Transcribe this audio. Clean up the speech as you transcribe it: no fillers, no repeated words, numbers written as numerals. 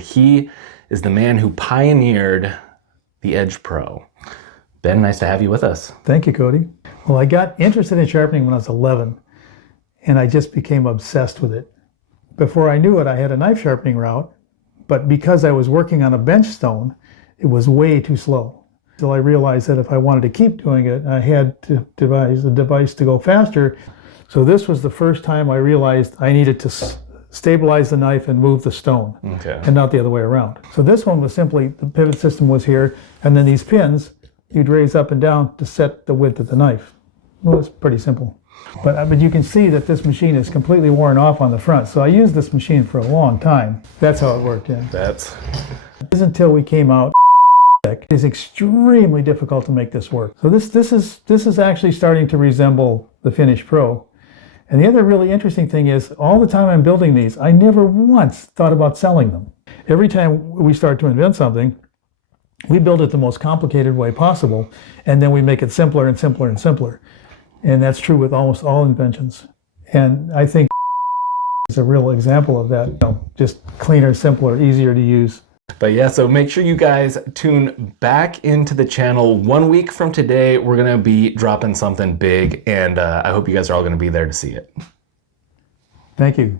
He is the man who pioneered the Edge Pro. Ben, nice to have you with us. Thank you, Cody. Well, I got interested in sharpening when I was 11, and I just became obsessed with it. Before I knew it, I had a knife sharpening route, but because I was working on a bench stone, it was way too slow. Till I realized that if I wanted to keep doing it, I had to devise a device to go faster. So this was the first time I realized I needed to stabilize the knife and move the stone, and not the other way around. So this one was simply, the pivot system was here, and then these pins, you'd raise up and down to set the width of the knife. Well, it's pretty simple. But you can see that this machine is completely worn off on the front. So I used this machine for a long time. That's how it worked, yeah. That's... It isn't until we came out, it is extremely difficult to make this work. So this is actually starting to resemble the Finish Pro. And the other really interesting thing is, all the time I'm building these, I never once thought about selling them. Every time we start to invent something, we build it the most complicated way possible, and then we make it simpler and simpler and simpler. And that's true with almost all inventions. And I think is a real example of that. You know, just cleaner, simpler, easier to use. But yeah, so make sure you guys tune back into the channel. 1 week from today, we're gonna be dropping something big, and I hope you guys are all gonna be there to see it. Thank you.